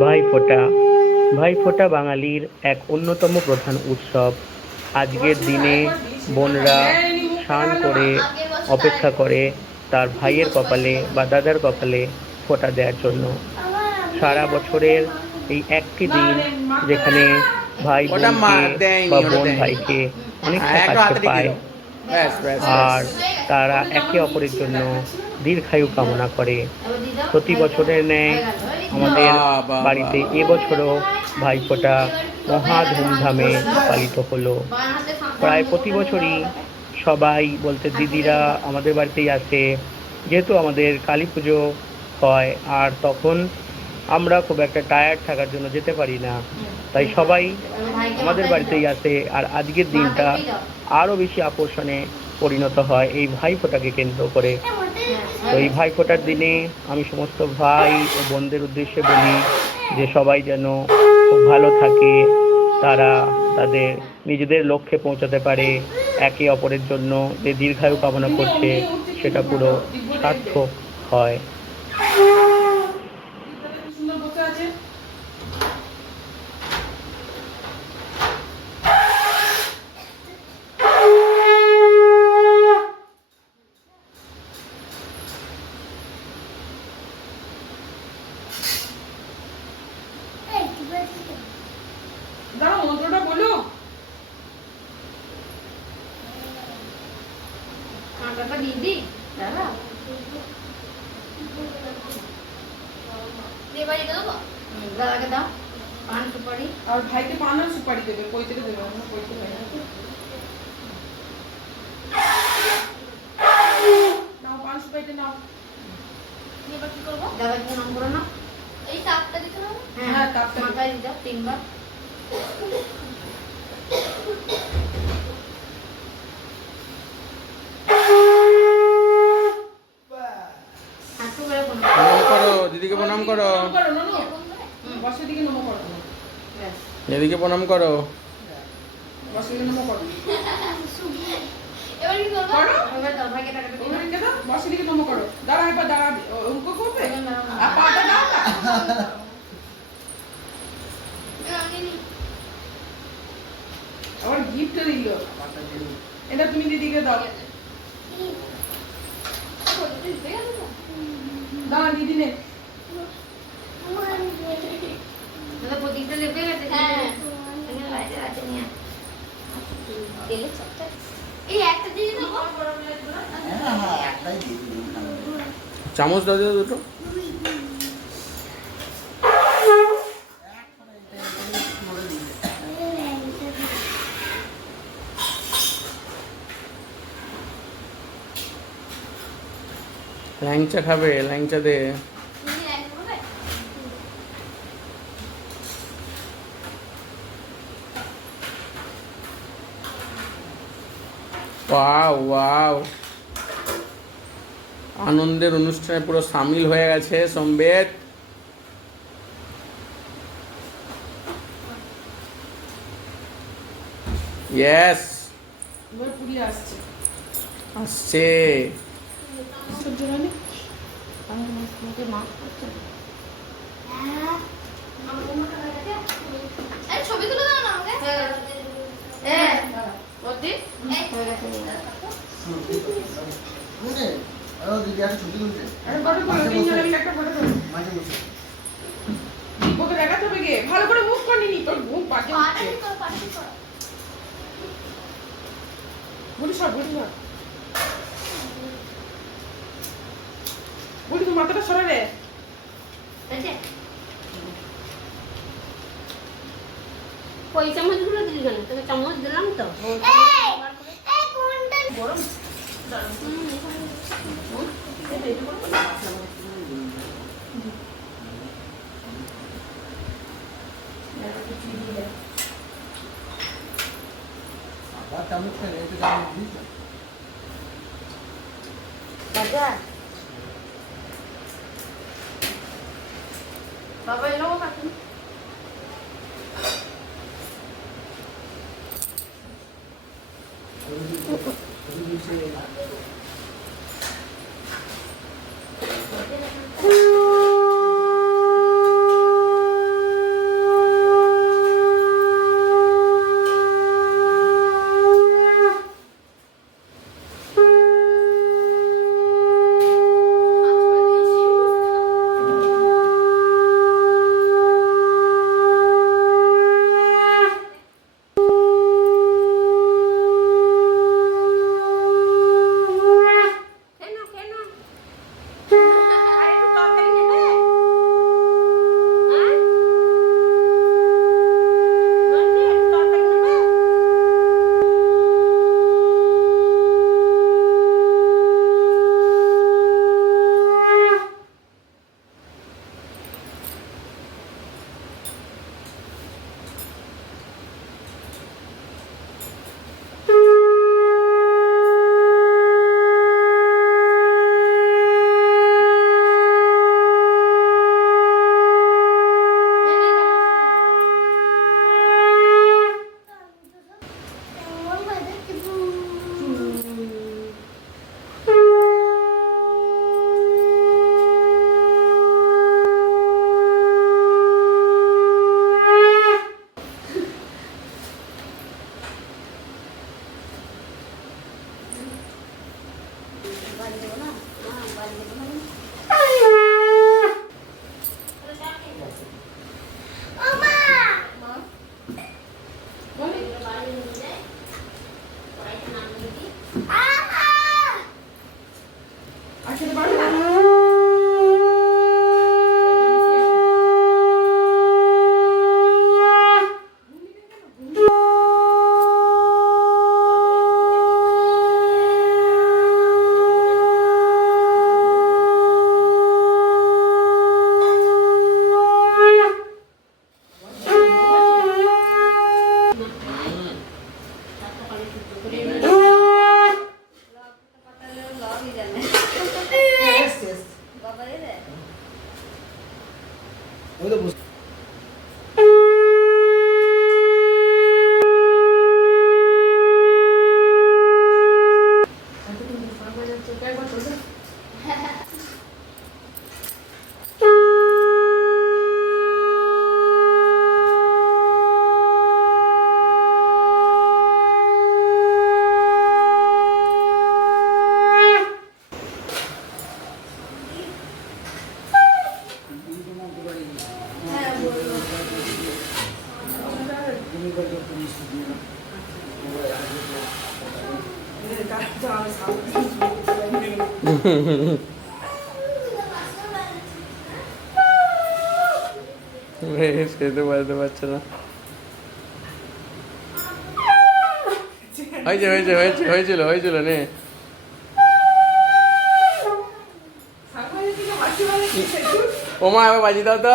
ভাইফোঁটা। ভাইফোঁটা বাঙালির এক অন্যতম প্রধান উৎসব। আজকের দিনে বোনরা স্নান করে অপেক্ষা করে তার ভাইয়ের কপালে বা দাদার কপালে ফোঁটা দেওয়ার জন্য। সারা বছরের এই একটি দিন যেখানে ভাই বোনকে বা বোন ভাইকে অনেকটা হ্যাঁ, কাছে পায়। আর তারা একে অপরের জন্য দীর্ঘায়ু কামনা করে। প্রতি বছরের ন্যায় আমাদের বাড়িতে। এবছরও ভাইফোঁটা মহা ধুমধামে পালিত হলো। প্রায় প্রতি বছরই সবাই বলতে দিদিরা আমাদের বাড়িতেই আসে। যেহেতু আমাদের কালী পুজো হয় আর তখন আমরা খুব একটা টায়ার্ড থাকার জন্য যেতে পারি না। তাই সবাই আমাদের বাড়িতেই আসে আর আজকের দিনটা আরও বেশি আকর্ষণে পরিণত হয়। এই ভাইফোঁটাকে কেন্দ্র করে। তো এই ভাইফোঁটার দিনে আমি সমস্ত ভাই ও বোনদের উদ্দেশ্যে বলি যে সবাই যেন খুব ভালো থাকে। তারা তাদের নিজেদের লক্ষ্যে পৌঁছাতে পারে। একে অপরের জন্য যে দীর্ঘায়ু কামনা করছে, সেটা পুরো সার্থক হয়। দাঁড়াও মন্ত্রটা বলো। কাঁটাটা দিদি দাদা দাদাকে দাও পান সুপারি। আর ভাইকে পান আর সুপারি দেবে কই থেকে দেবে? আমরা কই থেকে না। নাও পান সুপারিটা নাও। এবার কি করব? দাদাকে নাম করো না এই তাপটা দিতে হবে। হ্যাঁ, দিও। মাথায় দিতে তিনবার। দিদিকে প্রণাম করো দিদিকে প্রণাম করো বসের দিকে নমো করো এবার কি করব করো এবার দাও ভাইকে টাকাটা দিও ওখানে দাও বসের দিকে নমো করো দাঁড়া একবার দাঁড়া অঙ্ক করবে আর পাটা দাও না আমি নি- আবার দিল। এটা তুমি দিদিকে দাও। দাঁড়া দিদি নে। প্রদীপটা লেপে গেছে হ্যাঁ। এখানে আছে নিয়ে এই একটা দিয়ে দেবো। চামচ দাও দুটো। ল্যাংচা খাবে ল্যাংচা দে। Wow wow. আনন্দের অনুষ্ঠানে পুরো সামিল হয়ে গেছে সম্বেদ। ইয়েস আসছে। আসছে। সহ্য হয়নি মুখে ছবি তুলে দাও না আমাকে। হ্যাঁ হয়ে নিয়ে নাও। আরে ফটো করো ওকে দেখাতে হবে গিয়ে ভালো করিনি তোর মুখ বাজে বলি সব বলি সব মাথাটা সরা রে ওই চামচগুলো দিলি কেন তোকে চামচ দিলাম তো এই এই কোনটা গরম বাবা 爸爸，你冷不冷？O da bu খেতে পারতে পারছে না হয়েছে হয়েছে হয়েছে হয়েছিল হয়েছিল নে। ওমা এবার বাজি দাও তো।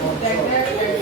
Thank you.